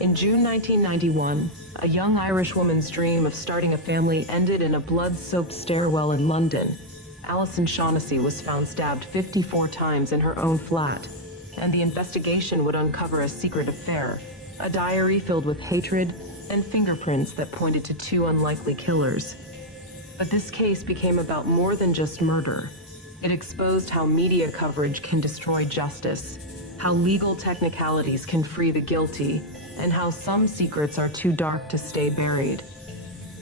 In June 1991, a young Irish woman's dream of starting a family ended in a blood-soaked stairwell in London. Alison Shaughnessy was found stabbed 54 times in her own flat, and the investigation would uncover a secret affair, a diary filled with hatred and fingerprints that pointed to two unlikely killers. But this case became about more than just murder. It exposed how media coverage can destroy justice, how legal technicalities can free the guilty, and how some secrets are too dark to stay buried.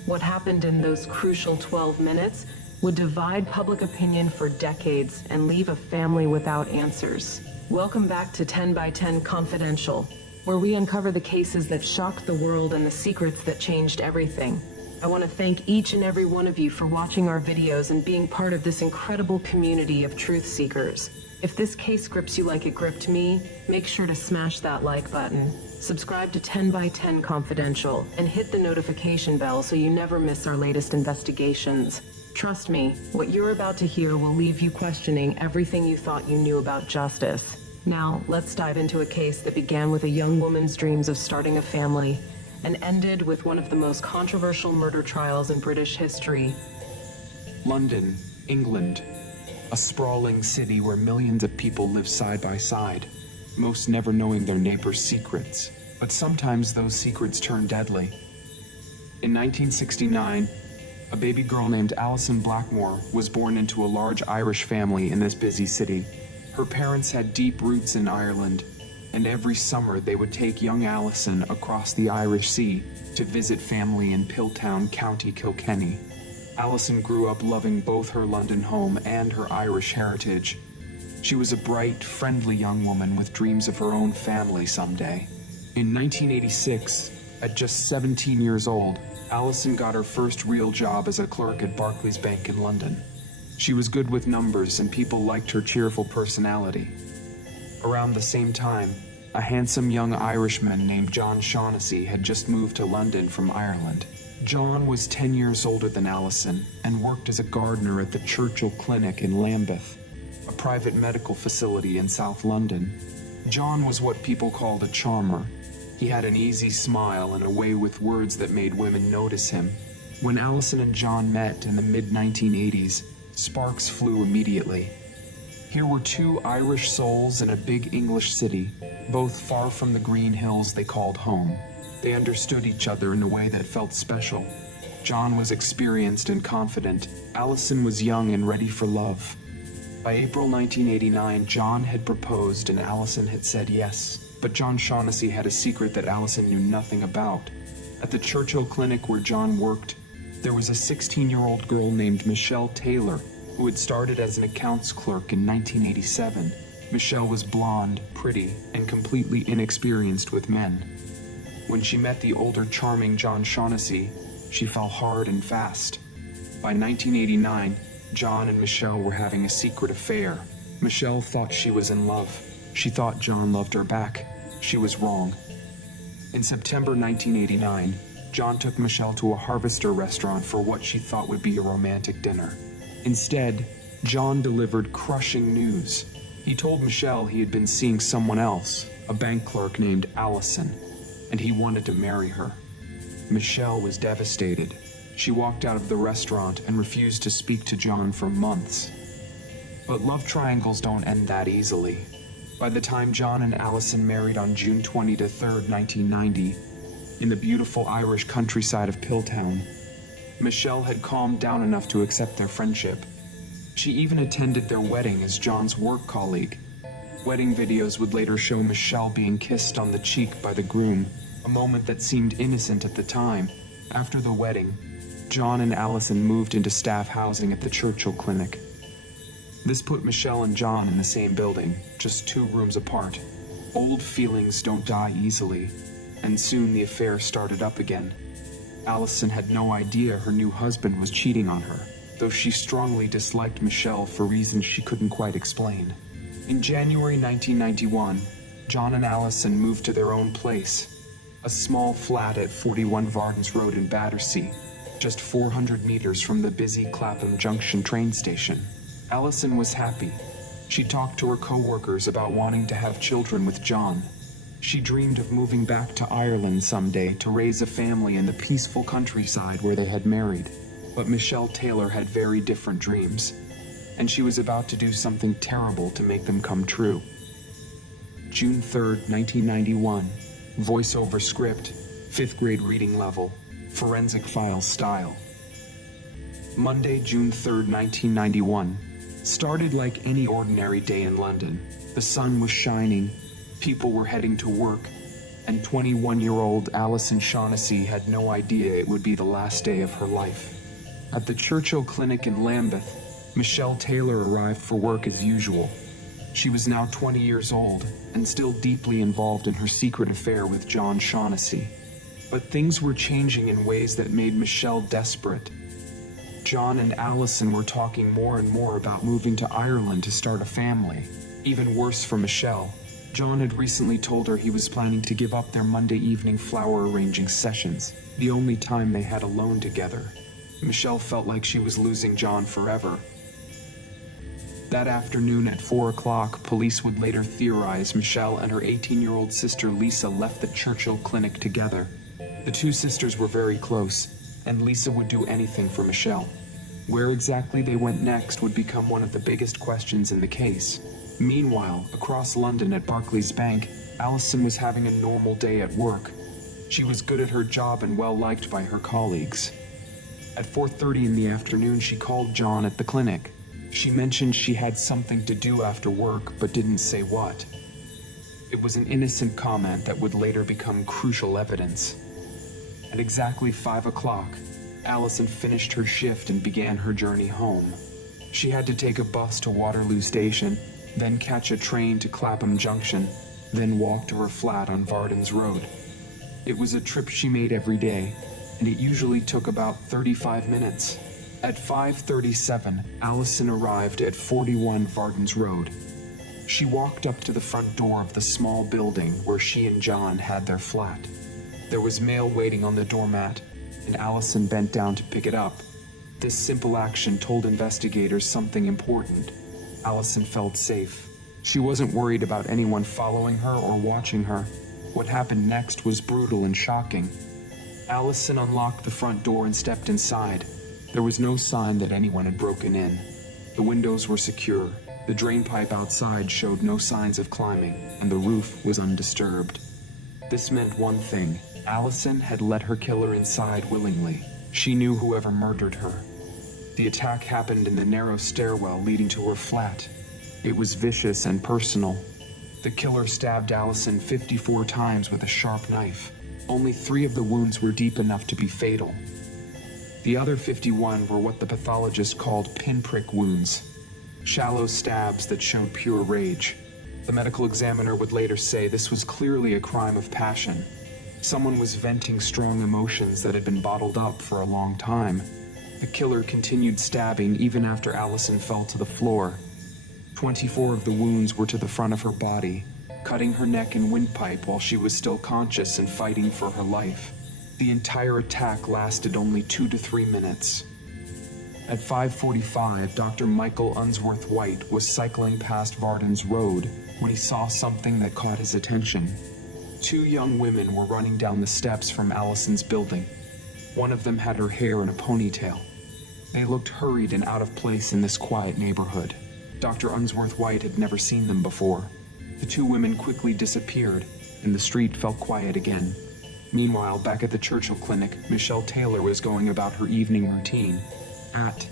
What happened in those crucial 12 minutes would divide public opinion for decades and leave a family without answers. Welcome back to 10 by 10 Confidential, where we uncover the cases that shocked the world and the secrets that changed everything. I want to thank each and every one of you for watching our videos and being part of this incredible community of truth seekers. If this case grips you like it gripped me, make sure to smash that like button, subscribe to 10 by 10 Confidential, and hit the notification bell so you never miss our latest investigations. Trust me, what you're about to hear will leave you questioning everything you thought you knew about justice. Now, let's dive into a case that began with a young woman's dreams of starting a family and ended with one of the most controversial murder trials in British history. London, England. A sprawling city where millions of people live side by side, most never knowing their neighbors' secrets. But sometimes those secrets turn deadly. In 1969, a baby girl named Alison Blackmore was born into a large Irish family in this busy city. Her parents had deep roots in Ireland, and every summer they would take young Alison across the Irish Sea to visit family in Piltown, County Kilkenny. Alison grew up loving both her London home and her Irish heritage. She was a bright, friendly young woman with dreams of her own family someday. In 1986, at just 17 years old, Alison got her first real job as a clerk at Barclays Bank in London. She was good with numbers and people liked her cheerful personality. Around the same time, a handsome young Irishman named John Shaughnessy had just moved to London from Ireland. John was 10 years older than Alison and worked as a gardener at the Churchill Clinic in Lambeth, a private medical facility in South London. John was what people called a charmer. He had an easy smile and a way with words that made women notice him. When Alison and John met in the mid-1980s, sparks flew immediately. Here were two Irish souls in a big English city, both far from the green hills they called home. They understood each other in a way that felt special. John was experienced and confident. Alison was young and ready for love. By April 1989, John had proposed and Alison had said yes. But John Shaughnessy had a secret that Alison knew nothing about. At the Churchill Clinic where John worked, there was a 16-year-old girl named Michelle Taylor who had started as an accounts clerk in 1987. Michelle was blonde, pretty, and completely inexperienced with men. When she met the older, charming John Shaughnessy, she fell hard and fast. By 1989, John and Michelle were having a secret affair. Michelle thought she was in love. She thought John loved her back. She was wrong. In September 1989, John took Michelle to a Harvester restaurant for what she thought would be a romantic dinner. Instead, John delivered crushing news. He told Michelle he had been seeing someone else, a bank clerk named Alison, and he wanted to marry her. Michelle was devastated. She walked out of the restaurant and refused to speak to John for months. But love triangles don't end that easily. By the time John and Alison married on June 23rd, 1990, in the beautiful Irish countryside of Piltown, Michelle had calmed down enough to accept their friendship. She even attended their wedding as John's work colleague. Wedding videos would later show Michelle being kissed on the cheek by the groom, a moment that seemed innocent at the time. After the wedding, John and Alison moved into staff housing at the Churchill Clinic. This put Michelle and John in the same building, just 2 rooms apart. Old feelings don't die easily, and soon the affair started up again. Alison had no idea her new husband was cheating on her, though she strongly disliked Michelle for reasons she couldn't quite explain. In January 1991, John and Alison moved to their own place, a small flat at 41 Vardens Road in Battersea, just 400 meters from the busy Clapham Junction train station. Alison was happy. She talked to her co-workers about wanting to have children with John. She dreamed of moving back to Ireland someday to raise a family in the peaceful countryside where they had married. But Michelle Taylor had very different dreams, and she was about to do something terrible to make them come true. June 3rd, 1991. Voiceover script, 5th grade reading level, forensic file style. Monday, June 3rd, 1991. Started like any ordinary day in London. The sun was shining, people were heading to work, and 21-year-old Alison Shaughnessy had no idea it would be the last day of her life. At the Churchill Clinic in Lambeth, Michelle Taylor arrived for work as usual. She was now 20 years old and still deeply involved in her secret affair with John Shaughnessy. But things were changing in ways that made Michelle desperate. John and Alison were talking more and more about moving to Ireland to start a family. Even worse for Michelle, John had recently told her he was planning to give up their Monday evening flower arranging sessions, the only time they had alone together. Michelle felt like she was losing John forever. That afternoon at 4 o'clock, police would later theorize Michelle and her 18-year-old sister Lisa left the Churchill Clinic together. The two sisters were very close, and Lisa would do anything for Michelle. Where exactly they went next would become one of the biggest questions in the case. Meanwhile, across London at Barclays Bank, Alison was having a normal day at work. She was good at her job and well liked by her colleagues. At 4:30 in the afternoon, she called John at the clinic. She mentioned she had something to do after work, but didn't say what. It was an innocent comment that would later become crucial evidence. At exactly 5 o'clock, Alison finished her shift and began her journey home. She had to take a bus to Waterloo Station, then catch a train to Clapham Junction, then walk to her flat on Vardens Road. It was a trip she made every day, and it usually took about 35 minutes. At 5:37, Alison arrived at 41 Vardens Road. She walked up to the front door of the small building where she and John had their flat. There was mail waiting on the doormat, and Alison bent down to pick it up. This simple action told investigators something important. Alison felt safe. She wasn't worried about anyone following her or watching her. What happened next was brutal and shocking. Alison unlocked the front door and stepped inside. There was no sign that anyone had broken in. The windows were secure, the drain pipe outside showed no signs of climbing, and the roof was undisturbed. This meant one thing: Alison had let her killer inside willingly. She knew whoever murdered her. The attack happened in the narrow stairwell leading to her flat. It was vicious and personal. The killer stabbed Alison 54 times with a sharp knife. Only 3 of the wounds were deep enough to be fatal. The other 51 were what the pathologist called pinprick wounds, shallow stabs that showed pure rage. The medical examiner would later say this was clearly a crime of passion. Someone was venting strong emotions that had been bottled up for a long time. The killer continued stabbing even after Alison fell to the floor. 24 of the wounds were to the front of her body, cutting her neck and windpipe while she was still conscious and fighting for her life. The entire attack lasted only 2 to 3 minutes. At 5:45, Dr. Michael Unsworth White was cycling past Vardens Road when he saw something that caught his attention. 2 young women were running down the steps from Alison's building. One of them had her hair in a ponytail. They looked hurried and out of place in this quiet neighborhood. Dr. Unsworth White had never seen them before. The 2 women quickly disappeared, and the street felt quiet again. Meanwhile, back at the Churchill Clinic, Michelle Taylor was going about her evening routine. At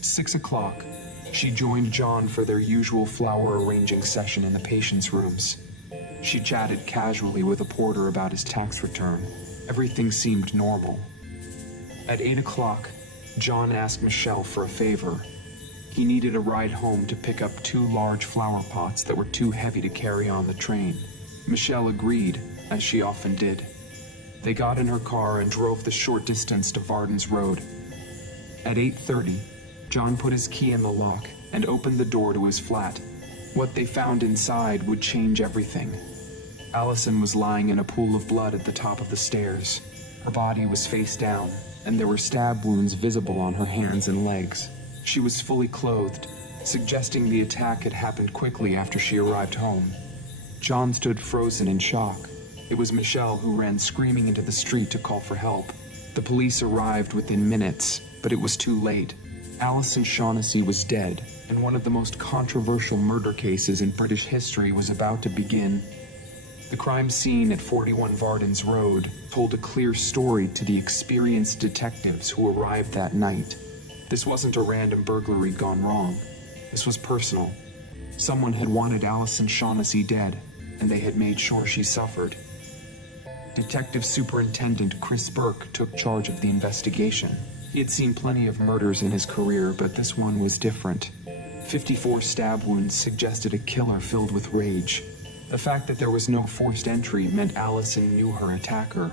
6 o'clock, she joined John for their usual flower arranging session in the patients' rooms. She chatted casually with a porter about his tax return. Everything seemed normal. At 8 o'clock, John asked Michelle for a favor. He needed a ride home to pick up 2 large flower pots that were too heavy to carry on the train. Michelle agreed, as she often did. They got in her car and drove the short distance to Vardens Road. At 8:30, John put his key in the lock and opened the door to his flat. What they found inside would change everything. Alison was lying in a pool of blood at the top of the stairs. Her body was face down, and there were stab wounds visible on her hands and legs. She was fully clothed, suggesting the attack had happened quickly after she arrived home. John stood frozen in shock. It was Michelle who ran screaming into the street to call for help. The police arrived within minutes, but it was too late. Alison Shaughnessy was dead, and one of the most controversial murder cases in British history was about to begin. The crime scene at 41 Vardens Road told a clear story to the experienced detectives who arrived that night. This wasn't a random burglary gone wrong. This was personal. Someone had wanted Alison Shaughnessy dead, and they had made sure she suffered. Detective Superintendent Chris Burke took charge of the investigation. He had seen plenty of murders in his career, but this one was different. 54 stab wounds suggested a killer filled with rage. The fact that there was no forced entry meant Alison knew her attacker,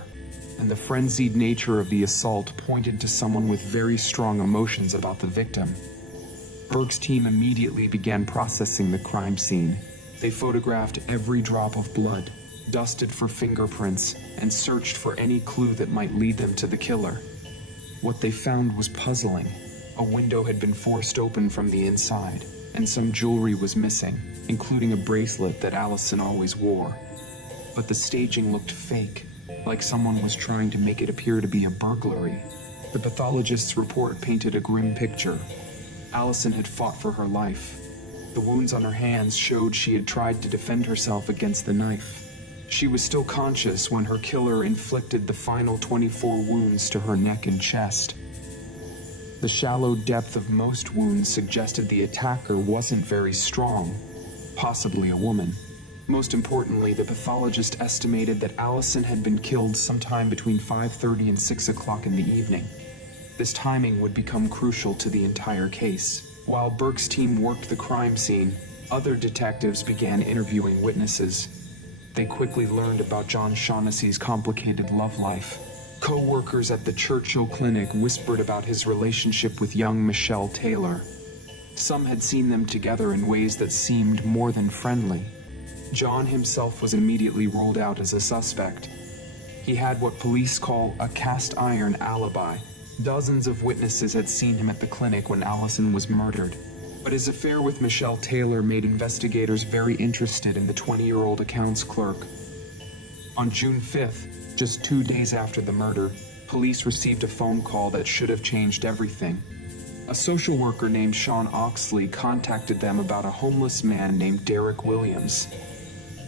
and the frenzied nature of the assault pointed to someone with very strong emotions about the victim. Burke's team immediately began processing the crime scene. They photographed every drop of blood, dusted for fingerprints, and searched for any clue that might lead them to the killer. What they found was puzzling. A window had been forced open from the inside, and some jewelry was missing, including a bracelet that Alison always wore. But the staging looked fake, like someone was trying to make it appear to be a burglary. The pathologist's report painted a grim picture. Alison had fought for her life. The wounds on her hands showed she had tried to defend herself against the knife. She was still conscious when her killer inflicted the final 24 wounds to her neck and chest. The shallow depth of most wounds suggested the attacker wasn't very strong, possibly a woman. Most importantly, the pathologist estimated that Alison had been killed sometime between 5:30 and 6 o'clock in the evening. This timing would become crucial to the entire case. While Burke's team worked the crime scene, other detectives began interviewing witnesses. They quickly learned about John Shaughnessy's complicated love life. Co-workers at the Churchill Clinic whispered about his relationship with young Michelle Taylor. Some had seen them together in ways that seemed more than friendly. John himself was immediately ruled out as a suspect. He had what police call a cast iron alibi. Dozens of witnesses had seen him at the clinic when Alison was murdered. But his affair with Michelle Taylor made investigators very interested in the 20-year-old accounts clerk. On June 5th, just 2 days after the murder, police received a phone call that should have changed everything. A social worker named Sean Oxley contacted them about a homeless man named Derek Williams.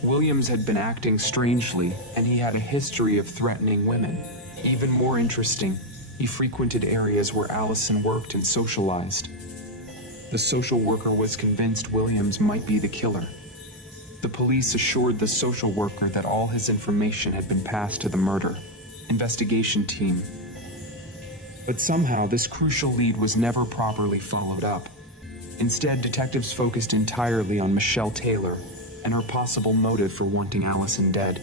Williams had been acting strangely, and he had a history of threatening women. Even more interesting, he frequented areas where Alison worked and socialized. The social worker was convinced Williams might be the killer. The police assured the social worker that all his information had been passed to the murder investigation team. But somehow this crucial lead was never properly followed up. Instead, detectives focused entirely on Michelle Taylor and her possible motive for wanting Alison dead.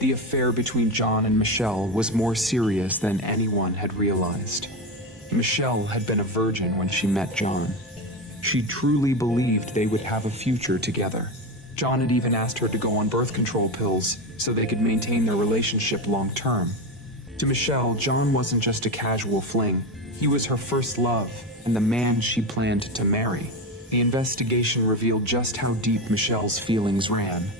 The affair between John and Michelle was more serious than anyone had realized. Michelle had been a virgin when she met John. She truly believed they would have a future together. John had even asked her to go on birth control pills so they could maintain their relationship long term. To Michelle, John wasn't just a casual fling. He was her first love and the man she planned to marry. The investigation revealed just how deep Michelle's feelings ran.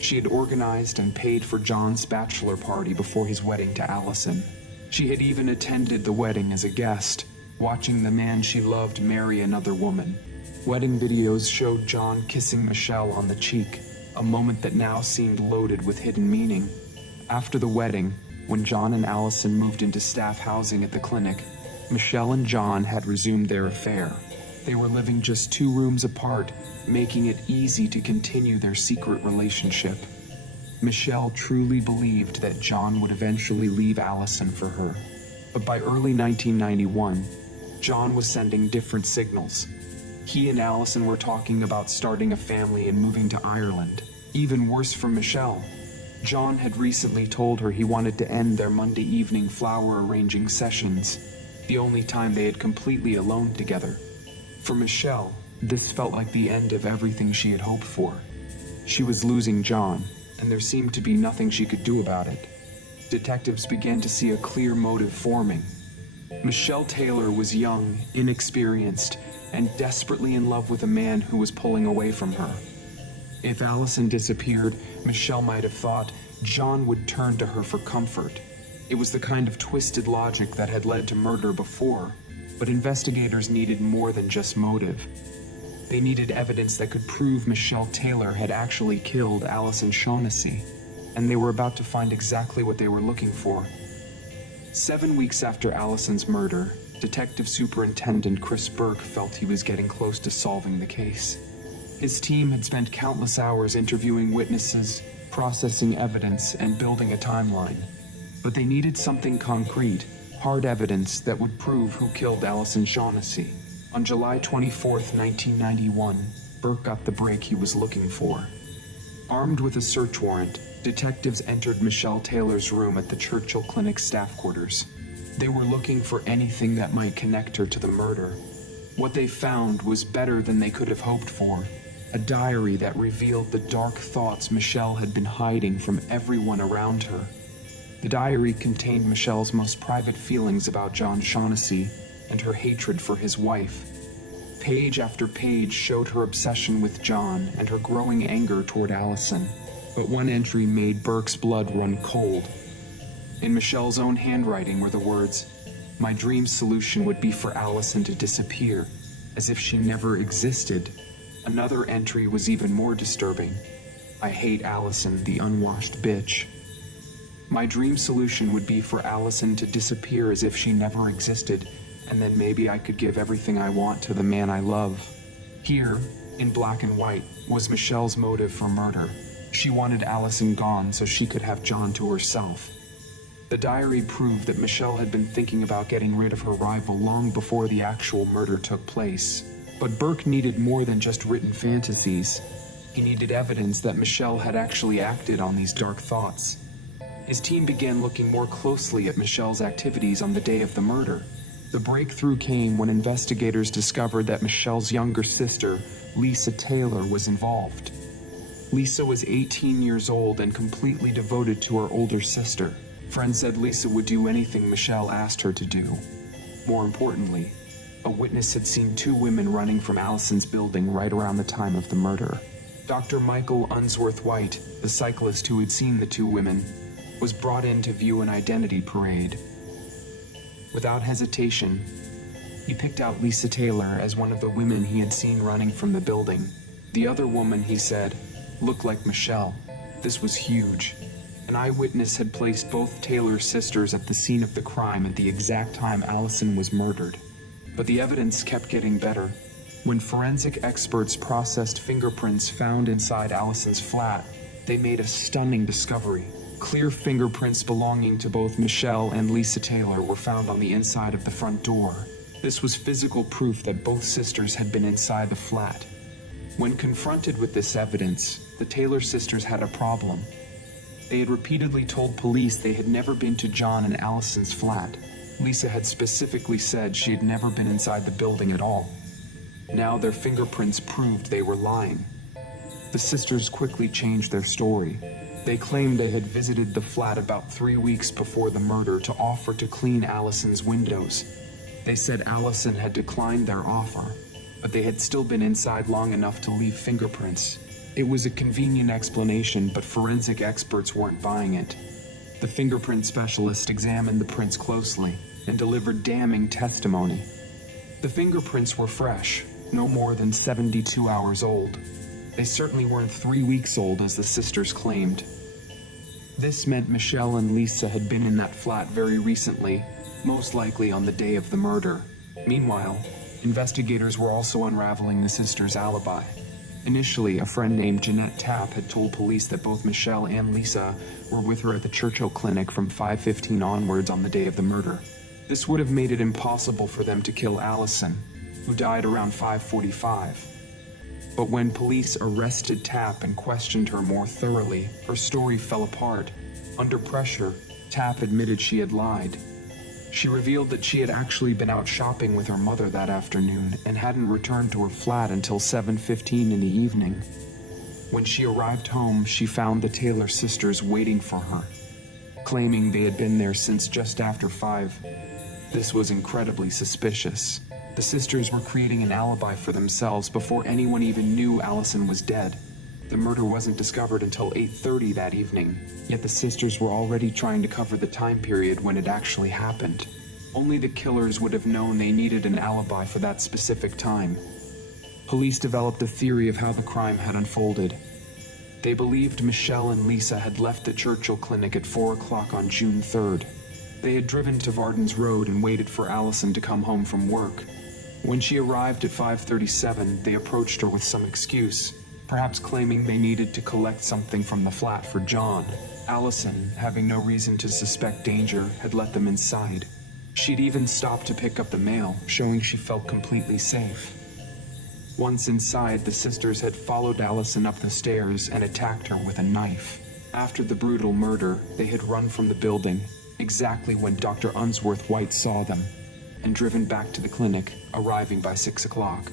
She had organized and paid for John's bachelor party before his wedding to Alison. She had even attended the wedding as a guest, watching the man she loved marry another woman. Wedding videos showed John kissing Michelle on the cheek, a moment that now seemed loaded with hidden meaning. After the wedding, when John and Alison moved into staff housing at the clinic, Michelle and John had resumed their affair. They were living just 2 rooms apart, making it easy to continue their secret relationship. Michelle truly believed that John would eventually leave Alison for her. But by early 1991, John was sending different signals. He and Alison were talking about starting a family and moving to Ireland. Even worse for Michelle, John had recently told her he wanted to end their Monday evening flower arranging sessions, the only time they had completely alone together. For Michelle, this felt like the end of everything she had hoped for. She was losing John, and there seemed to be nothing she could do about it. Detectives began to see a clear motive forming. Michelle Taylor was young, inexperienced, and desperately in love with a man who was pulling away from her. If Alison disappeared, Michelle might have thought John would turn to her for comfort. It was the kind of twisted logic that had led to murder before, but investigators needed more than just motive. They needed evidence that could prove Michelle Taylor had actually killed Alison Shaughnessy, and they were about to find exactly what they were looking for. 7 weeks after Alison's murder, Detective Superintendent Chris Burke felt he was getting close to solving the case. His team had spent countless hours interviewing witnesses, processing evidence, and building a timeline. But they needed something concrete, hard evidence that would prove who killed Alison Shaughnessy. On July 24, 1991, Burke got the break he was looking for. Armed with a search warrant, detectives entered Michelle Taylor's room at the Churchill Clinic staff quarters. They were looking for anything that might connect her to the murder. What they found was better than they could have hoped for. A diary that revealed the dark thoughts Michelle had been hiding from everyone around her. The diary contained Michelle's most private feelings about John Shaughnessy and her hatred for his wife. Page after page showed her obsession with John and her growing anger toward Alison. But one entry made Burke's blood run cold. In Michelle's own handwriting were the words, "My dream solution would be for Alison to disappear, as if she never existed." Another entry was even more disturbing. "I hate Alison, the unwashed bitch." My dream solution would be for Alison to disappear as if she never existed, and then maybe I could give everything I want to the man I love. Here, in black and white, was Michelle's motive for murder. She wanted Alison gone so she could have John to herself. The diary proved that Michelle had been thinking about getting rid of her rival long before the actual murder took place. But Burke needed more than just written fantasies. He needed evidence that Michelle had actually acted on these dark thoughts. His team began looking more closely at Michelle's activities on the day of the murder. The breakthrough came when investigators discovered that Michelle's younger sister, Lisa Taylor, was involved. Lisa was 18 years old and completely devoted to her older sister. Friends said Lisa would do anything Michelle asked her to do. More importantly, a witness had seen two women running from Alison's building right around the time of the murder. Dr. Michael Unsworth White, the cyclist who had seen the two women, was brought in to view an identity parade. Without hesitation, he picked out Lisa Taylor as one of the women he had seen running from the building. The other woman, he said, looked like Michelle. This was huge. An eyewitness had placed both Taylor's sisters at the scene of the crime at the exact time Alison was murdered. But the evidence kept getting better. When forensic experts processed fingerprints found inside Alison's flat, they made a stunning discovery. Clear fingerprints belonging to both Michelle and Lisa Taylor were found on the inside of the front door. This was physical proof that both sisters had been inside the flat. When confronted with this evidence, the Taylor sisters had a problem. They had repeatedly told police they had never been to John and Alison's flat. Lisa had specifically said she had never been inside the building at all. Now their fingerprints proved they were lying. The sisters quickly changed their story. They claimed they had visited the flat about 3 weeks before the murder to offer to clean Alison's windows. They said Alison had declined their offer, but they had still been inside long enough to leave fingerprints. It was a convenient explanation, but forensic experts weren't buying it. The fingerprint specialist examined the prints closely and delivered damning testimony. The fingerprints were fresh, no more than 72 hours old. They certainly weren't 3 weeks old as the sisters claimed. This meant Michelle and Lisa had been in that flat very recently, most likely on the day of the murder. Meanwhile, investigators were also unraveling the sisters' alibi. Initially, a friend named Jeanette Tapp had told police that both Michelle and Lisa were with her at the Churchill Clinic from 5:15 onwards on the day of the murder. This would have made it impossible for them to kill Alison, who died around 5:45. But when police arrested Tapp and questioned her more thoroughly, her story fell apart. Under pressure, Tapp admitted she had lied. She revealed that she had actually been out shopping with her mother that afternoon and hadn't returned to her flat until 7:15 in the evening. When she arrived home, she found the Taylor sisters waiting for her, claiming they had been there since just after 5. This was incredibly suspicious. The sisters were creating an alibi for themselves before anyone even knew Alison was dead. The murder wasn't discovered until 8:30 that evening, yet the sisters were already trying to cover the time period when it actually happened. Only the killers would have known they needed an alibi for that specific time. Police developed a theory of how the crime had unfolded. They believed Michelle and Lisa had left the Churchill Clinic at 4 o'clock on June 3rd. They had driven to Vardens Road and waited for Alison to come home from work. When she arrived at 5:37, they approached her with some excuse, perhaps claiming they needed to collect something from the flat for John. Alison, having no reason to suspect danger, had let them inside. She'd even stopped to pick up the mail, showing she felt completely safe. Once inside, the sisters had followed Alison up the stairs and attacked her with a knife. After the brutal murder, they had run from the building, exactly when Dr. Unsworth White saw them, and driven back to the clinic, arriving by 6 o'clock.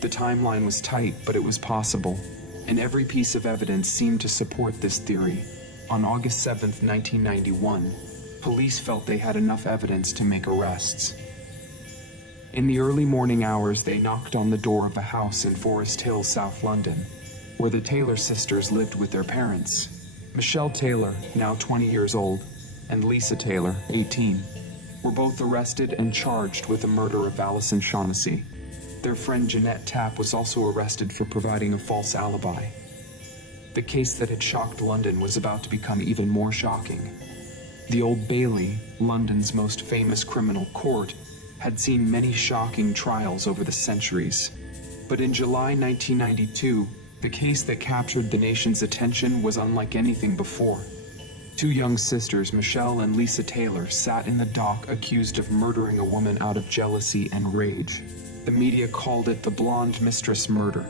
The timeline was tight, but it was possible, and every piece of evidence seemed to support this theory. On August 7th, 1991, police felt they had enough evidence to make arrests. In the early morning hours, they knocked on the door of a house in Forest Hill, South London, where the Taylor sisters lived with their parents. Michelle Taylor, now 20 years old, and Lisa Taylor, 18, were both arrested and charged with the murder of Alison Shaughnessy. Their friend Jeanette Tapp was also arrested for providing a false alibi. The case that had shocked London was about to become even more shocking. The Old Bailey, London's most famous criminal court, had seen many shocking trials over the centuries. But in July 1992, the case that captured the nation's attention was unlike anything before. Two young sisters, Michelle and Lisa Taylor, sat in the dock accused of murdering a woman out of jealousy and rage. The media called it the Blonde Mistress murder.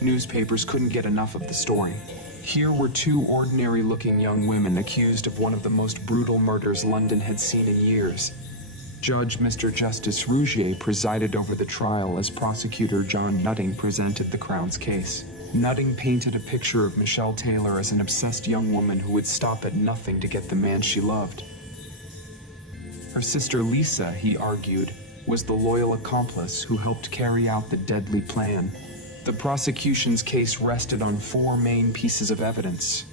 Newspapers couldn't get enough of the story. Here were two ordinary-looking young women accused of one of the most brutal murders London had seen in years. Judge Mr. Justice Rougier presided over the trial as prosecutor John Nutting presented the Crown's case. Nutting painted a picture of Michelle Taylor as an obsessed young woman who would stop at nothing to get the man she loved. Her sister Lisa, he argued, was the loyal accomplice who helped carry out the deadly plan. The prosecution's case rested on four main pieces of evidence.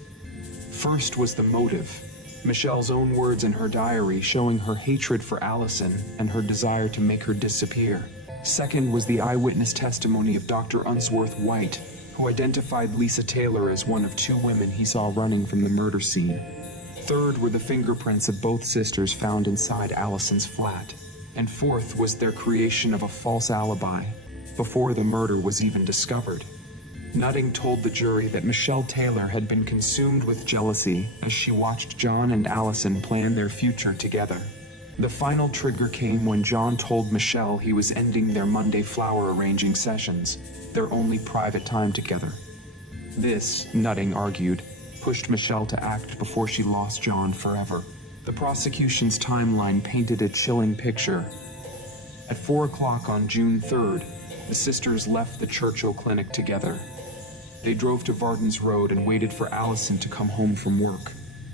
First was the motive. Michelle's own words in her diary showing her hatred for Alison and her desire to make her disappear. Second was the eyewitness testimony of Dr. Unsworth White, who identified Lisa Taylor as one of two women he saw running from the murder scene. Third were the fingerprints of both sisters found inside Alison's flat. And fourth was their creation of a false alibi, before the murder was even discovered. Nutting told the jury that Michelle Taylor had been consumed with jealousy as she watched John and Alison plan their future together. The final trigger came when John told Michelle he was ending their Monday flower arranging sessions, their only private time together. This, Nutting argued, pushed Michelle to act before she lost John forever. The prosecution's timeline painted a chilling picture. At 4 o'clock on June 3rd, the sisters left the Churchill Clinic together. They drove to Vardens Road and waited for Alison to come home from work.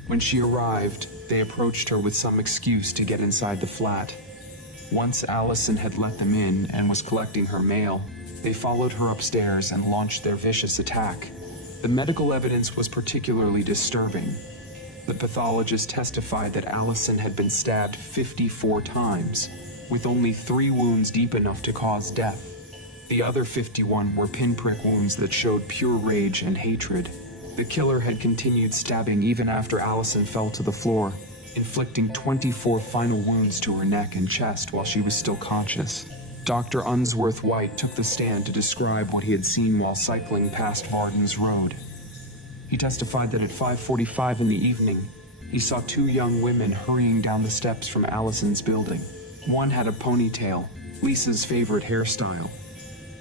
When she arrived, they approached her with some excuse to get inside the flat. Once Alison had let them in and was collecting her mail, they followed her upstairs and launched their vicious attack. The medical evidence was particularly disturbing. The pathologist testified that Alison had been stabbed 54 times, with only 3 wounds deep enough to cause death. The other 51 were pinprick wounds that showed pure rage and hatred. The killer had continued stabbing even after Alison fell to the floor, inflicting 24 final wounds to her neck and chest while she was still conscious. Dr. Unsworth White took the stand to describe what he had seen while cycling past Vardens Road. He testified that at 5:45 in the evening, he saw 2 young women hurrying down the steps from Alison's building. One had a ponytail, Lisa's favorite hairstyle.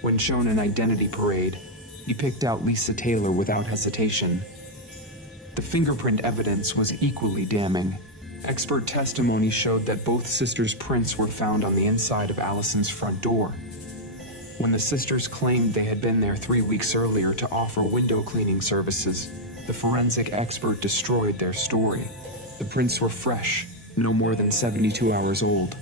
When shown an identity parade, he picked out Lisa Taylor without hesitation. The fingerprint evidence was equally damning. Expert testimony showed that both sisters' prints were found on the inside of Alison's front door. When the sisters claimed they had been there 3 weeks earlier to offer window cleaning services, the forensic expert destroyed their story. The prints were fresh, no more than 72 hours old.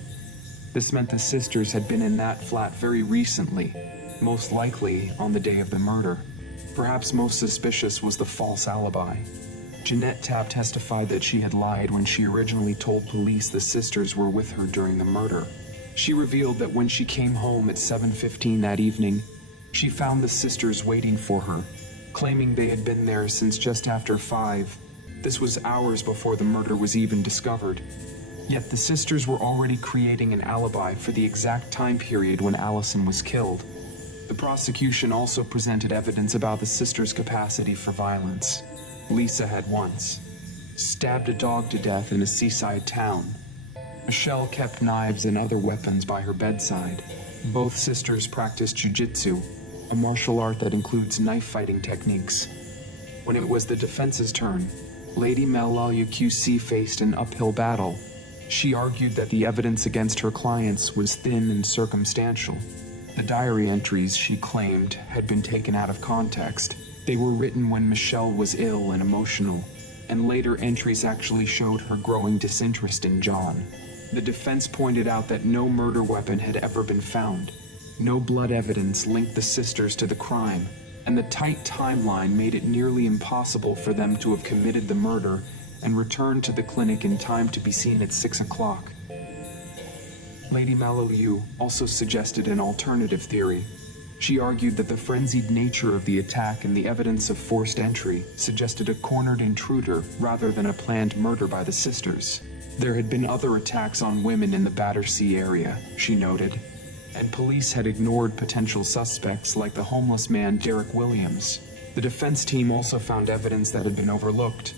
This meant the sisters had been in that flat very recently, most likely on the day of the murder. Perhaps most suspicious was the false alibi. Jeanette Tapp testified that she had lied when she originally told police the sisters were with her during the murder. She revealed that when she came home at 7:15 that evening, she found the sisters waiting for her, claiming they had been there since just after 5. This was hours before the murder was even discovered. Yet the sisters were already creating an alibi for the exact time period when Alison was killed. The prosecution also presented evidence about the sisters' capacity for violence. Lisa had once stabbed a dog to death in a seaside town. Michelle kept knives and other weapons by her bedside. Both sisters practiced jiu-jitsu, a martial art that includes knife-fighting techniques. When it was the defense's turn, Lady Malalia QC faced an uphill battle. She argued that the evidence against her clients was thin and circumstantial. The diary entries, she claimed, had been taken out of context. They were written when Michelle was ill and emotional, and later entries actually showed her growing disinterest in John. The defense pointed out that no murder weapon had ever been found. No blood evidence linked the sisters to the crime, and the tight timeline made it nearly impossible for them to have committed the murder and returned to the clinic in time to be seen at 6 o'clock. Lady Malalieu also suggested an alternative theory. She argued that the frenzied nature of the attack and the evidence of forced entry suggested a cornered intruder rather than a planned murder by the sisters. There had been other attacks on women in the Battersea area, she noted, and police had ignored potential suspects like the homeless man Derek Williams. The defense team also found evidence that had been overlooked.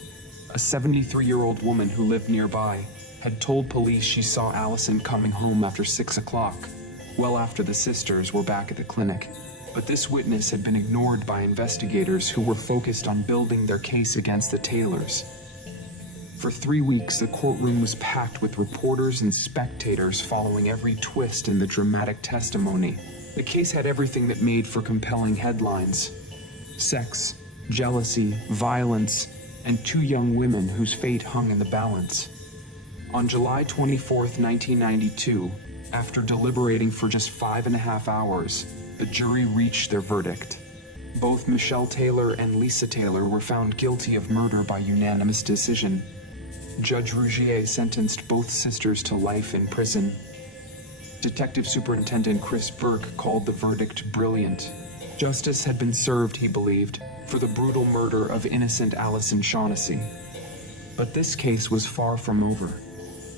A 73-year-old woman who lived nearby had told police she saw Alison coming home after 6 o'clock, well after the sisters were back at the clinic. But this witness had been ignored by investigators who were focused on building their case against the Taylors. For 3 weeks, the courtroom was packed with reporters and spectators following every twist in the dramatic testimony. The case had everything that made for compelling headlines: sex, jealousy, violence, and 2 young women whose fate hung in the balance. On July 24, 1992, after deliberating for just 5.5 hours, the jury reached their verdict. Both Michelle Taylor and Lisa Taylor were found guilty of murder by unanimous decision. Judge Rougier sentenced both sisters to life in prison. Detective Superintendent Chris Burke called the verdict brilliant. Justice had been served, he believed, for the brutal murder of innocent Alison Shaughnessy. But this case was far from over.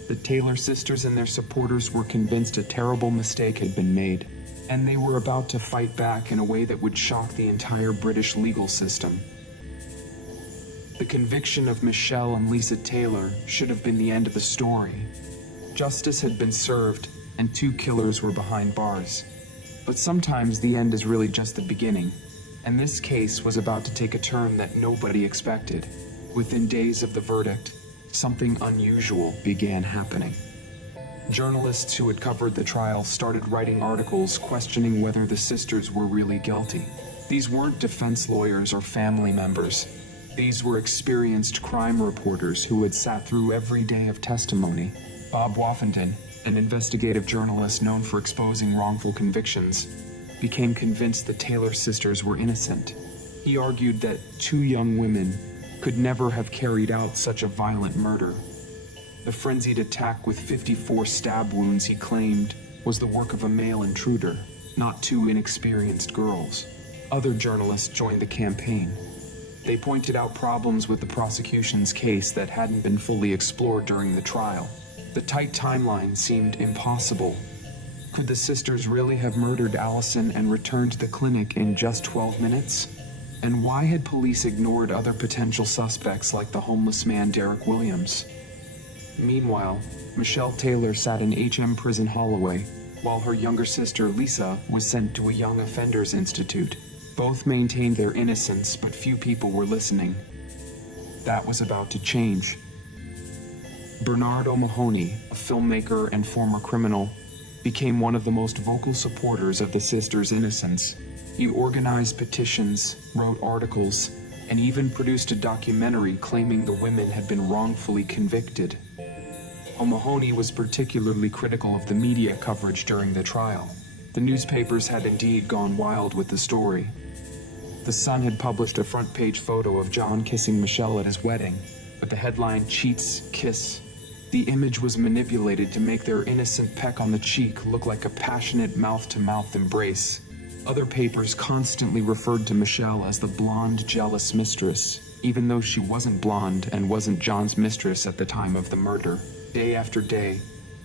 The Taylor sisters and their supporters were convinced a terrible mistake had been made, and they were about to fight back in a way that would shock the entire British legal system. The conviction of Michelle and Lisa Taylor should have been the end of the story. Justice had been served, and 2 killers were behind bars. But sometimes the end is really just the beginning, and this case was about to take a turn that nobody expected. Within days of the verdict, something unusual began happening. Journalists who had covered the trial started writing articles questioning whether the sisters were really guilty. These weren't defense lawyers or family members. These were experienced crime reporters who had sat through every day of testimony. Bob Woffington, an investigative journalist known for exposing wrongful convictions, became convinced the Taylor sisters were innocent. He argued that 2 young women could never have carried out such a violent murder. The frenzied attack with 54 stab wounds, he claimed, was the work of a male intruder, not 2 inexperienced girls. Other journalists joined the campaign. They pointed out problems with the prosecution's case that hadn't been fully explored during the trial. The tight timeline seemed impossible. Could the sisters really have murdered Alison and returned to the clinic in just 12 minutes? And why had police ignored other potential suspects like the homeless man Derek Williams? Meanwhile, Michelle Taylor sat in HM Prison Holloway, while her younger sister Lisa was sent to a young offenders institute. Both maintained their innocence, but few people were listening. That was about to change. Bernard O'Mahony, a filmmaker and former criminal, became one of the most vocal supporters of the sisters' innocence. He organized petitions, wrote articles, and even produced a documentary claiming the women had been wrongfully convicted. O'Mahony was particularly critical of the media coverage during the trial. The newspapers had indeed gone wild with the story. The Sun had published a front-page photo of John kissing Michelle at his wedding, but the headline "Cheats, Kiss." The image was manipulated to make their innocent peck on the cheek look like a passionate mouth-to-mouth embrace. Other papers constantly referred to Michelle as the blonde, jealous mistress, even though she wasn't blonde and wasn't John's mistress at the time of the murder. Day after day,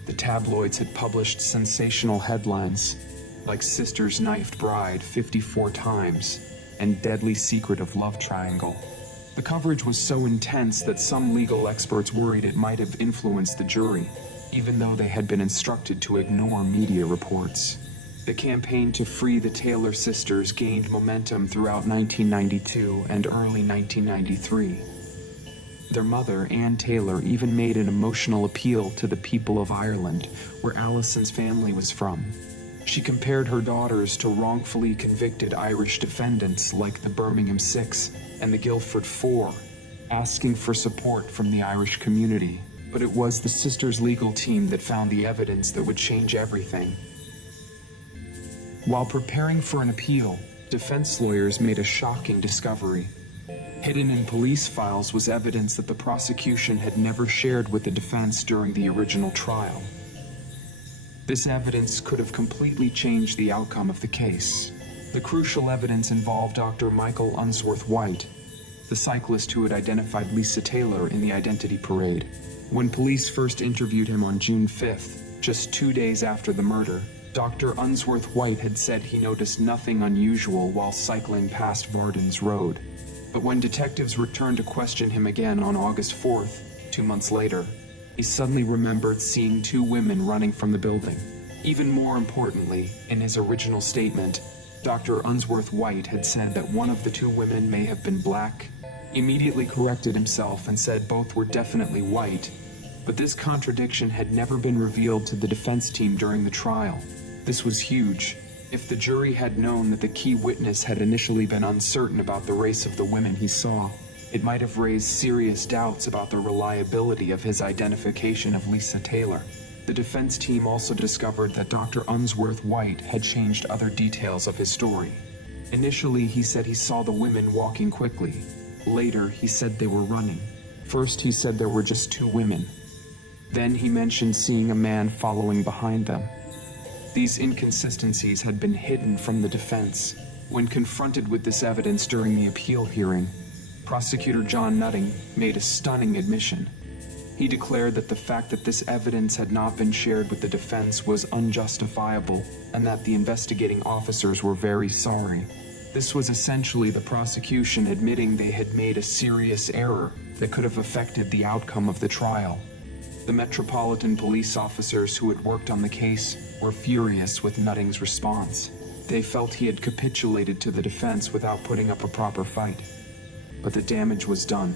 the tabloids had published sensational headlines, like "Sisters Knifed Bride 54 Times" and "Deadly Secret of Love Triangle." The coverage was so intense that some legal experts worried it might have influenced the jury, even though they had been instructed to ignore media reports. The campaign to free the Taylor sisters gained momentum throughout 1992 and early 1993. Their mother, Anne Taylor, even made an emotional appeal to the people of Ireland, where Alison's family was from. She compared her daughters to wrongfully convicted Irish defendants like the Birmingham Six and the Guildford Four, asking for support from the Irish community. But it was the sisters' legal team that found the evidence that would change everything. While preparing for an appeal, defense lawyers made a shocking discovery. Hidden in police files was evidence that the prosecution had never shared with the defense during the original trial. This evidence could have completely changed the outcome of the case. The crucial evidence involved Dr. Michael Unsworth White, the cyclist who had identified Lisa Taylor in the identity parade. When police first interviewed him on June 5th, just 2 days after the murder, Dr. Unsworth White had said he noticed nothing unusual while cycling past Varden's Road. But when detectives returned to question him again on August 4th, 2 months later, he suddenly remembered seeing 2 women running from the building. Even more importantly, in his original statement, Dr. Unsworth White had said that one of the 2 women may have been black. He immediately corrected himself and said both were definitely white. But this contradiction had never been revealed to the defense team during the trial. This was huge. If the jury had known that the key witness had initially been uncertain about the race of the women he saw, it might have raised serious doubts about the reliability of his identification of Lisa Taylor. The defense team also discovered that Dr. Unsworth White had changed other details of his story. Initially, he said he saw the women walking quickly. Later, he said they were running. First, he said there were just 2 women. Then he mentioned seeing a man following behind them. These inconsistencies had been hidden from the defense. When confronted with this evidence during the appeal hearing, Prosecutor John Nutting made a stunning admission. He declared that the fact that this evidence had not been shared with the defense was unjustifiable, and that the investigating officers were very sorry. This was essentially the prosecution admitting they had made a serious error that could have affected the outcome of the trial. The Metropolitan Police officers who had worked on the case were furious with Nutting's response. They felt he had capitulated to the defense without putting up a proper fight. But the damage was done.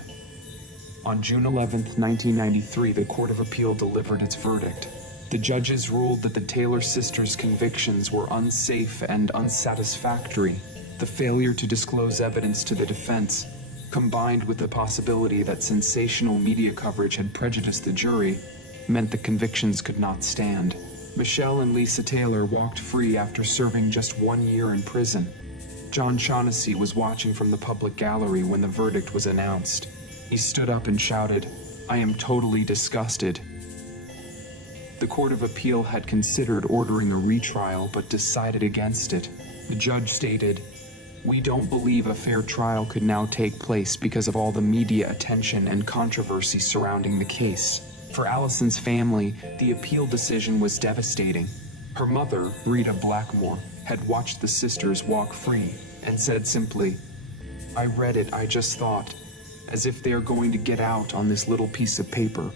On June 11, 1993, the Court of Appeal delivered its verdict. The judges ruled that the Taylor sisters' convictions were unsafe and unsatisfactory. The failure to disclose evidence to the defense, combined with the possibility that sensational media coverage had prejudiced the jury, meant the convictions could not stand. Michelle and Lisa Taylor walked free after serving just 1 year in prison. John Shaughnessy was watching from the public gallery when the verdict was announced. He stood up and shouted, "I am totally disgusted." The Court of Appeal had considered ordering a retrial but decided against it. The judge stated, "We don't believe a fair trial could now take place because of all the media attention and controversy surrounding the case." For Alison's family, the appeal decision was devastating. Her mother, Rita Blackmore, had watched the sisters walk free and said simply, "I read it, I just thought, as if they are going to get out on this little piece of paper."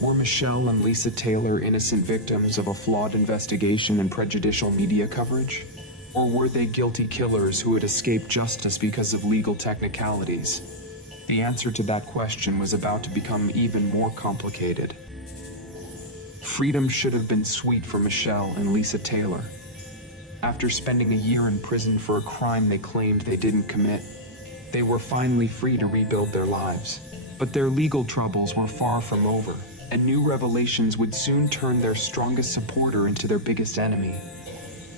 Were Michelle and Lisa Taylor innocent victims of a flawed investigation and prejudicial media coverage? Or were they guilty killers who had escaped justice because of legal technicalities? The answer to that question was about to become even more complicated. Freedom should have been sweet for Michelle and Lisa Taylor. After spending a year in prison for a crime they claimed they didn't commit, they were finally free to rebuild their lives. But their legal troubles were far from over, and new revelations would soon turn their strongest supporter into their biggest enemy.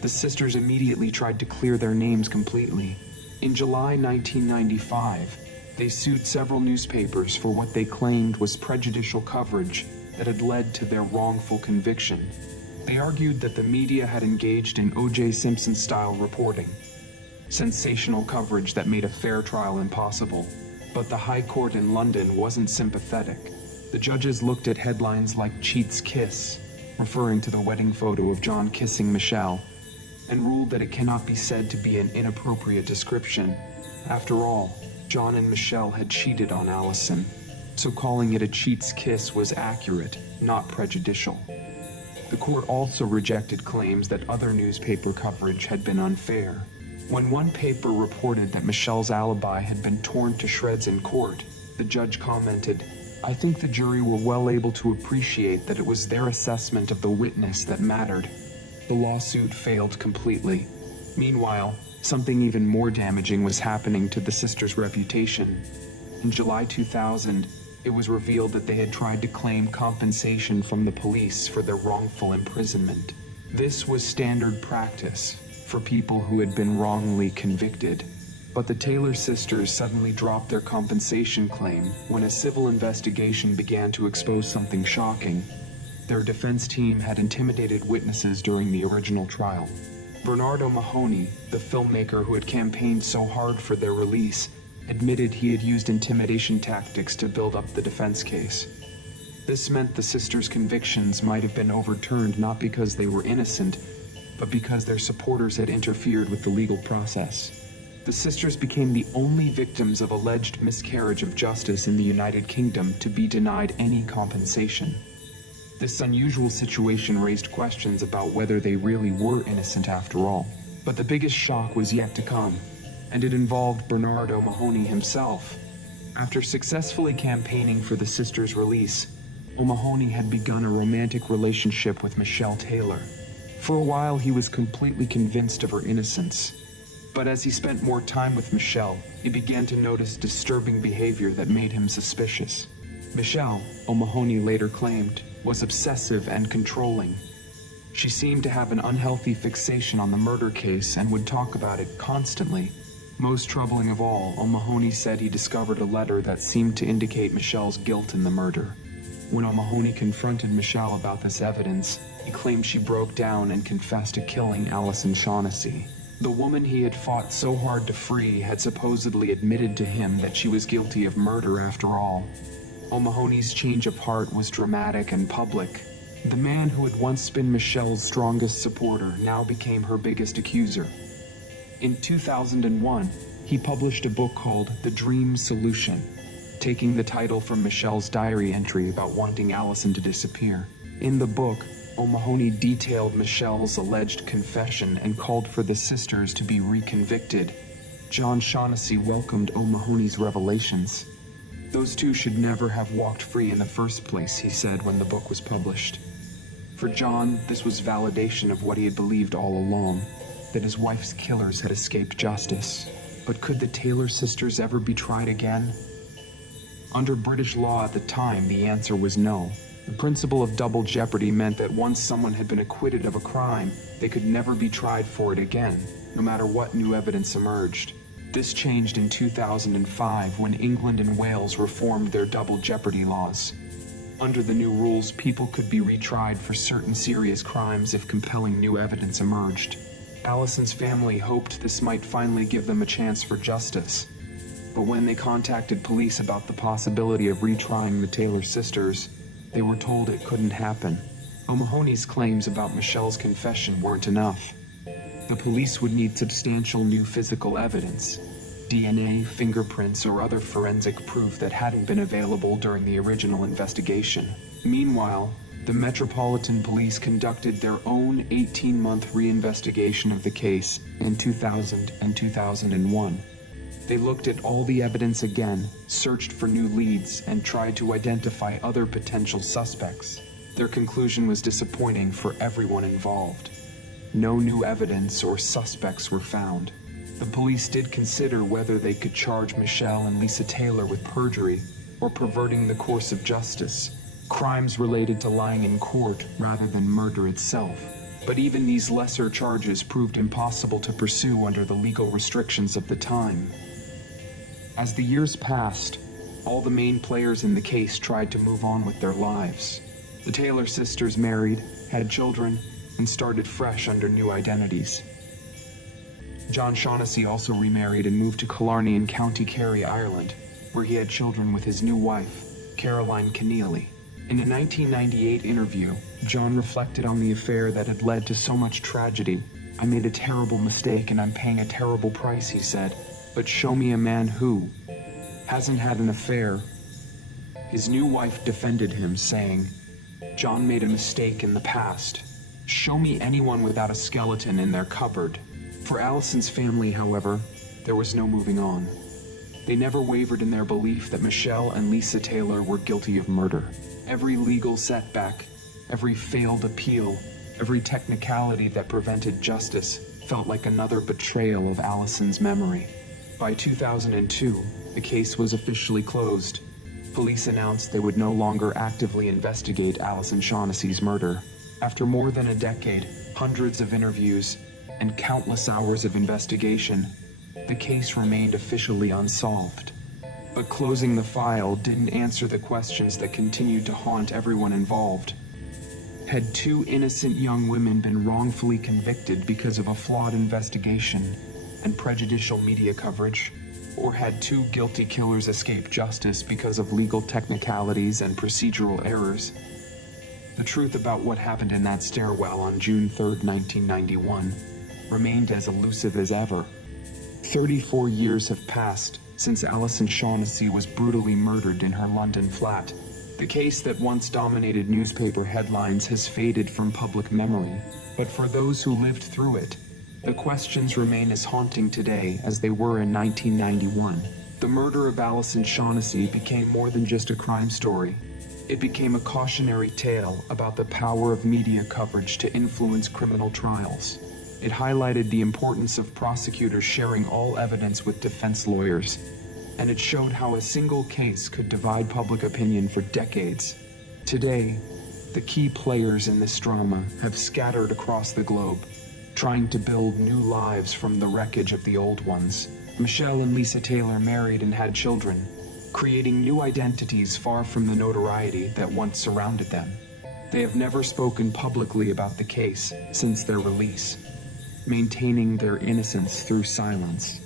The sisters immediately tried to clear their names completely. In July 1995, they sued several newspapers for what they claimed was prejudicial coverage that had led to their wrongful conviction. They argued that the media had engaged in O.J. Simpson-style reporting, sensational coverage that made a fair trial impossible. But the High Court in London wasn't sympathetic. The judges looked at headlines like "Cheat's Kiss," referring to the wedding photo of John kissing Michelle, and ruled that it cannot be said to be an inappropriate description. After all, John and Michelle had cheated on Alison, so calling it a cheat's kiss was accurate, not prejudicial. The court also rejected claims that other newspaper coverage had been unfair. When one paper reported that Michelle's alibi had been torn to shreds in court, the judge commented, "I think the jury were well able to appreciate that it was their assessment of the witness that mattered." The lawsuit failed completely. Meanwhile, something even more damaging was happening to the sisters' reputation. In July 2000, it was revealed that they had tried to claim compensation from the police for their wrongful imprisonment. This was standard practice for people who had been wrongly convicted. But the Taylor sisters suddenly dropped their compensation claim when a civil investigation began to expose something shocking. Their defense team had intimidated witnesses during the original trial. Bernard O'Mahony, the filmmaker who had campaigned so hard for their release, admitted he had used intimidation tactics to build up the defense case. This meant the sisters' convictions might have been overturned not because they were innocent, but because their supporters had interfered with the legal process. The sisters became the only victims of alleged miscarriage of justice in the United Kingdom to be denied any compensation. This unusual situation raised questions about whether they really were innocent after all. But the biggest shock was yet to come, and it involved Bernard O'Mahony himself. After successfully campaigning for the sisters' release, O'Mahony had begun a romantic relationship with Michelle Taylor. For a while, he was completely convinced of her innocence. But as he spent more time with Michelle, he began to notice disturbing behavior that made him suspicious. Michelle, O'Mahony later claimed, was obsessive and controlling. She seemed to have an unhealthy fixation on the murder case and would talk about it constantly. Most troubling of all, O'Mahony said he discovered a letter that seemed to indicate Michelle's guilt in the murder. When O'Mahony confronted Michelle about this evidence, he claimed she broke down and confessed to killing Alison Shaughnessy. The woman he had fought so hard to free had supposedly admitted to him that she was guilty of murder after all. O'Mahony's change of heart was dramatic and public. The man who had once been Michelle's strongest supporter now became her biggest accuser. In 2001, he published a book called The Dream Solution, taking the title from Michelle's diary entry about wanting Alison to disappear. In the book, O'Mahony detailed Michelle's alleged confession and called for the sisters to be reconvicted. John Shaughnessy welcomed O'Mahony's revelations. "Those two should never have walked free in the first place," he said when the book was published. For John, this was validation of what he had believed all along, that his wife's killers had escaped justice. But could the Taylor sisters ever be tried again? Under British law at the time, the answer was no. The principle of double jeopardy meant that once someone had been acquitted of a crime, they could never be tried for it again, no matter what new evidence emerged. This changed in 2005 when England and Wales reformed their double jeopardy laws. Under the new rules, people could be retried for certain serious crimes if compelling new evidence emerged. Alison's family hoped this might finally give them a chance for justice. But when they contacted police about the possibility of retrying the Taylor sisters, they were told it couldn't happen. O'Mahony's claims about Michelle's confession weren't enough. The police would need substantial new physical evidence, DNA, fingerprints, or other forensic proof that hadn't been available during the original investigation. Meanwhile, the Metropolitan Police conducted their own 18-month reinvestigation of the case in 2000 and 2001. They looked at all the evidence again, searched for new leads, and tried to identify other potential suspects. Their conclusion was disappointing for everyone involved. No new evidence or suspects were found. The police did consider whether they could charge Michelle and Lisa Taylor with perjury or perverting the course of justice, crimes related to lying in court rather than murder itself. But even these lesser charges proved impossible to pursue under the legal restrictions of the time. As the years passed, all the main players in the case tried to move on with their lives. The Taylor sisters married, had children, and started fresh under new identities. John Shaughnessy also remarried and moved to Killarney in County Kerry, Ireland, where he had children with his new wife, Caroline Keneally. In a 1998 interview, John reflected on the affair that had led to so much tragedy. "I made a terrible mistake and I'm paying a terrible price," he said. "But show me a man who hasn't had an affair." His new wife defended him, saying, "John made a mistake in the past. Show me anyone without a skeleton in their cupboard." For Alison's family, however, there was no moving on. They never wavered in their belief that Michelle and Lisa Taylor were guilty of murder. Every legal setback, every failed appeal, every technicality that prevented justice felt like another betrayal of Alison's memory. By 2002, the case was officially closed. Police announced they would no longer actively investigate Alison Shaughnessy's murder. After more than a decade, hundreds of interviews, and countless hours of investigation, the case remained officially unsolved. But closing the file didn't answer the questions that continued to haunt everyone involved. Had two innocent young women been wrongfully convicted because of a flawed investigation and prejudicial media coverage? Or had two guilty killers escaped justice because of legal technicalities and procedural errors? The truth about what happened in that stairwell on June 3, 1991, remained as elusive as ever. 34 years have passed since Alison Shaughnessy was brutally murdered in her London flat. The case that once dominated newspaper headlines has faded from public memory, but for those who lived through it, the questions remain as haunting today as they were in 1991. The murder of Alison Shaughnessy became more than just a crime story. It became a cautionary tale about the power of media coverage to influence criminal trials. It highlighted the importance of prosecutors sharing all evidence with defense lawyers, and it showed how a single case could divide public opinion for decades. Today, the key players in this drama have scattered across the globe, trying to build new lives from the wreckage of the old ones. Michelle and Lisa Taylor married and had children, creating new identities far from the notoriety that once surrounded them. They have never spoken publicly about the case since their release, maintaining their innocence through silence.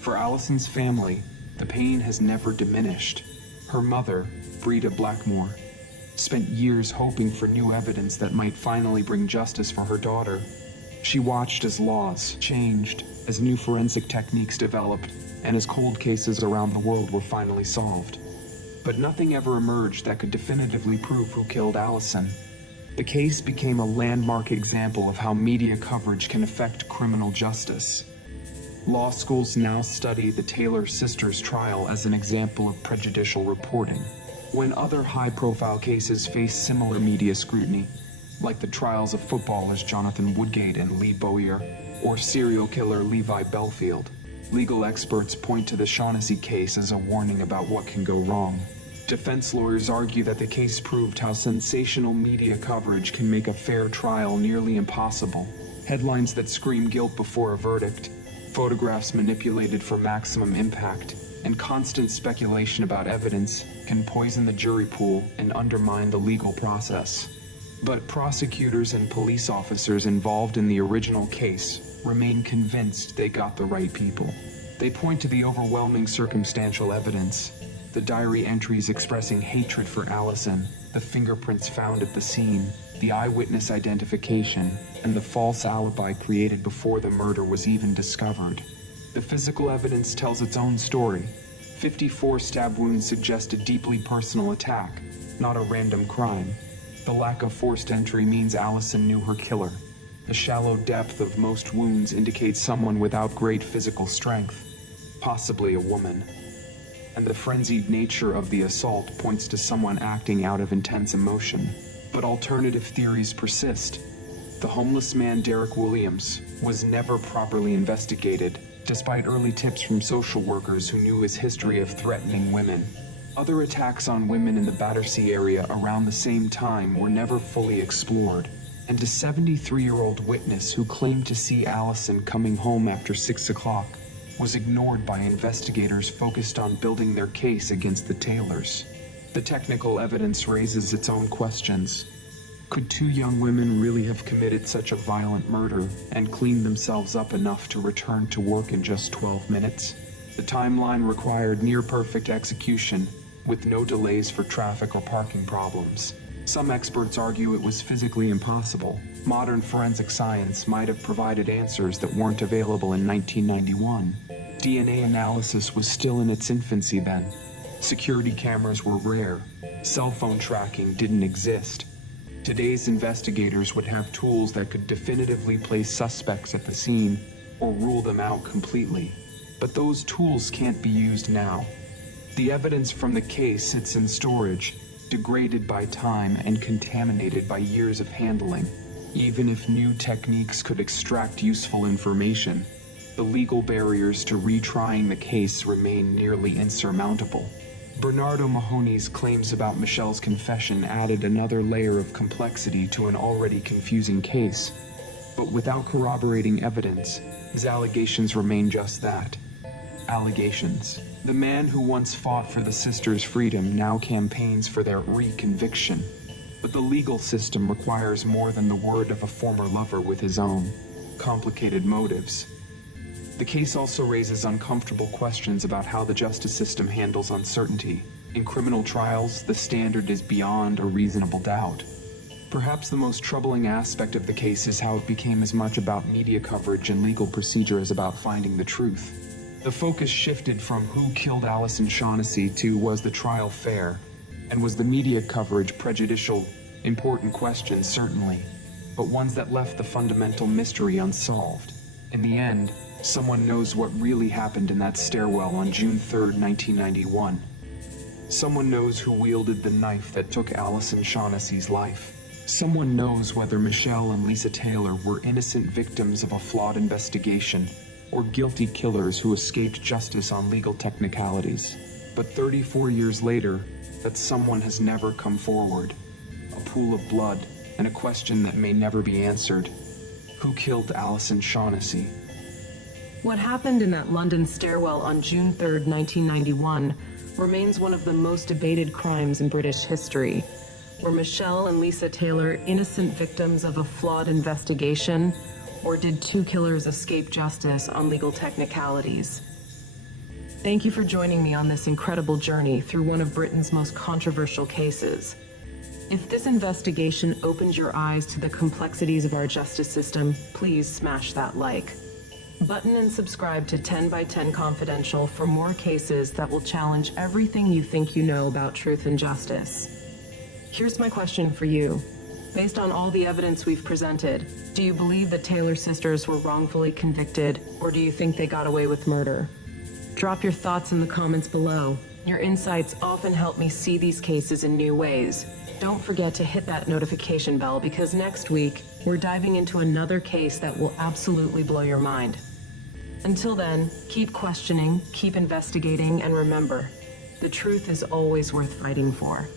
For Alison's family, the pain has never diminished. Her mother, Breda Blackmore, spent years hoping for new evidence that might finally bring justice for her daughter. She watched as laws changed, as new forensic techniques developed, and as cold cases around the world were finally solved. But nothing ever emerged that could definitively prove who killed Alison. The case became a landmark example of how media coverage can affect criminal justice. Law schools now study the Taylor sisters' trial as an example of prejudicial reporting. When other high-profile cases face similar media scrutiny, like the trials of footballers Jonathan Woodgate and Lee Bowyer, or serial killer Levi Belfield, legal experts point to the Shaughnessy case as a warning about what can go wrong. Defense lawyers argue that the case proved how sensational media coverage can make a fair trial nearly impossible. Headlines that scream guilt before a verdict, photographs manipulated for maximum impact, and constant speculation about evidence can poison the jury pool and undermine the legal process. But prosecutors and police officers involved in the original case remain convinced they got the right people. They point to the overwhelming circumstantial evidence, the diary entries expressing hatred for Alison, the fingerprints found at the scene, the eyewitness identification, and the false alibi created before the murder was even discovered. The physical evidence tells its own story. 54 stab wounds suggest a deeply personal attack, not a random crime. The lack of forced entry means Alison knew her killer. The shallow depth of most wounds indicates someone without great physical strength, possibly a woman. And the frenzied nature of the assault points to someone acting out of intense emotion. But alternative theories persist. The homeless man Derek Williams was never properly investigated, despite early tips from social workers who knew his history of threatening women. Other attacks on women in the Battersea area around the same time were never fully explored, and a 73-year-old witness who claimed to see Alison coming home after 6 o'clock was ignored by investigators focused on building their case against the Taylors. The technical evidence raises its own questions. Could two young women really have committed such a violent murder and cleaned themselves up enough to return to work in just 12 minutes? The timeline required near-perfect execution, with no delays for traffic or parking problems. Some experts argue it was physically impossible. Modern forensic science might have provided answers that weren't available in 1991. DNA analysis was still in its infancy then. Security cameras were rare. Cell phone tracking didn't exist. Today's investigators would have tools that could definitively place suspects at the scene or rule them out completely. But those tools can't be used now. The evidence from the case sits in storage, degraded by time and contaminated by years of handling. Even if new techniques could extract useful information, the legal barriers to retrying the case remain nearly insurmountable. Bernardo Mahoney's claims about Michelle's confession added another layer of complexity to an already confusing case. But without corroborating evidence, his allegations remain just that. Allegations. The man who once fought for the sisters' freedom now campaigns for their reconviction. But the legal system requires more than the word of a former lover with his own complicated motives. The case also raises uncomfortable questions about how the justice system handles uncertainty. In criminal trials, the standard is beyond a reasonable doubt. Perhaps the most troubling aspect of the case is how it became as much about media coverage and legal procedure as about finding the truth. The focus shifted from who killed Alison Shaughnessy to was the trial fair, and was the media coverage prejudicial? Important questions, certainly, but ones that left the fundamental mystery unsolved. In the end, someone knows what really happened in that stairwell on June 3rd, 1991. Someone knows who wielded the knife that took Alison Shaughnessy's life. Someone knows whether Michelle and Lisa Taylor were innocent victims of a flawed investigation, or guilty killers who escaped justice on legal technicalities. But 34 years later, that someone has never come forward. A pool of blood, and a question that may never be answered. Who killed Alison Shaughnessy? What happened in that London stairwell on June 3rd, 1991, remains one of the most debated crimes in British history. Were Michelle and Lisa Taylor innocent victims of a flawed investigation, or did two killers escape justice on legal technicalities? Thank you for joining me on this incredible journey through one of Britain's most controversial cases. If this investigation opened your eyes to the complexities of our justice system, please smash that like button and subscribe to 10 by 10 Confidential for more cases that will challenge everything you think you know about truth and justice. Here's my question for you. Based on all the evidence we've presented, do you believe the Taylor sisters were wrongfully convicted, or do you think they got away with murder? Drop your thoughts in the comments below. Your insights often help me see these cases in new ways. Don't forget to hit that notification bell, because next week, we're diving into another case that will absolutely blow your mind. Until then, keep questioning, keep investigating, and remember, the truth is always worth fighting for.